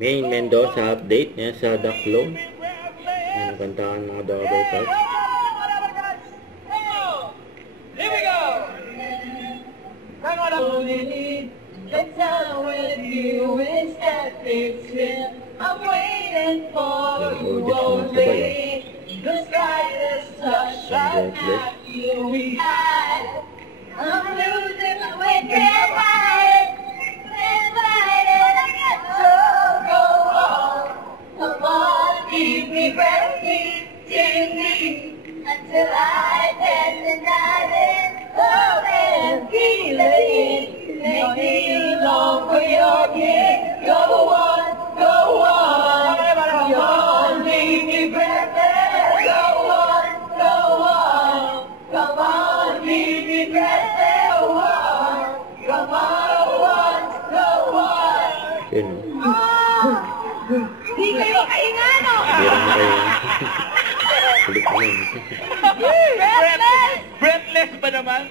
Main Mendoza update niya sa Daklong. Ang kantahan mga double cut. Here we go! Let's tell with you is that it's here. I'm waiting for you only. The sky is touch right now. We hide. I'm losing the wind, can't hide. Can't hide it. So go on. Come on, keep me breathing until I can deny it. Oh, and feel it. Make me long for your kiss. Go on, go on. Come on, leave me breathless. Go on, go on. Come on, leave me breathless. Go on, come on, go on. Yun. Di kayo kaingano. Bira na kayo. Kulit na yun. Breathless! Breathless ba naman?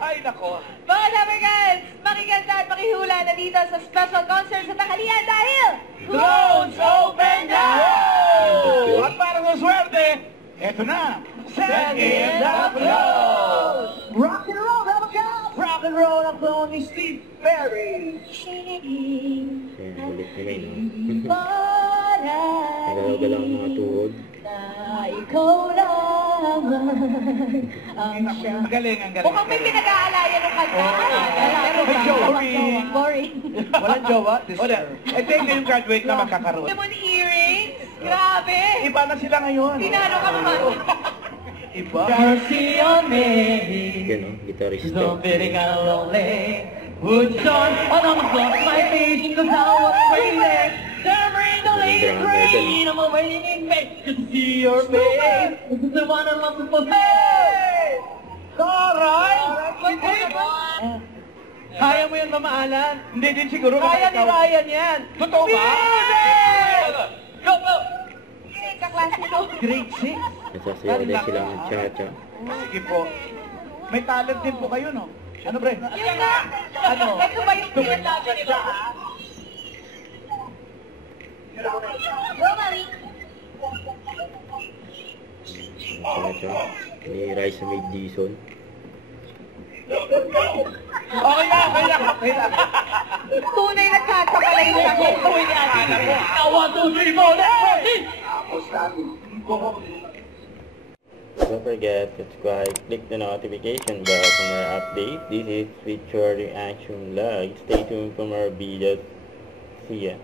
Ay, nako. Mga Damergans, makikanta at makihula na dito sa special concert sa tanghalian dahil Close open now! At para sa swerte, eto na. Set in the flow! Rock and roll, Damergans! Rock and roll ang flow ni Steve Perry. Ayan, kulit na yun. Nagalaw-galaw ang mga tuhod. na ikaw lamang ang siya. Ang galing, ang galing. Mukhang may pinag-aalaya ng kanta. May jowa. Boring. Walang jowa? Wala. Eh, hindi yung graduate na magkakaroon. Lemon earrings? Grabe! Iba na sila ngayon. Tinalo ka naman. Iba. Mercy on me. Yan o, gitarista. Don't be lonely. Would storm on the floor, my face, cause I was waiting. There ain't no late rain, I'm waiting to see your face. This is the one I'm looking for. Hey! Taray! Kaya mo yan mamaalan? Hindi din siguro. Kaya ni Ryan yan. Totoo ba? Go, go! Kaklase ko. Grade 6. Nasasayaw din sila ng cha-cha. Sige po. May talent din po kayo, no? Ano, Bre? Yun nga. Ano? Ito ba yung pinagsabi nila? Go, Mami. Cha-cha. Ni Raisa May Dison. Okay na, okay na, okay na. Tunay na tsatsa ka lang yung sabi. Gawin niya. Now, 1, 2, 3, 4, let's go! Don't forget to subscribe, click the notification bell for more updates. This is Feature Reaction Live. Stay tuned for more videos. See ya.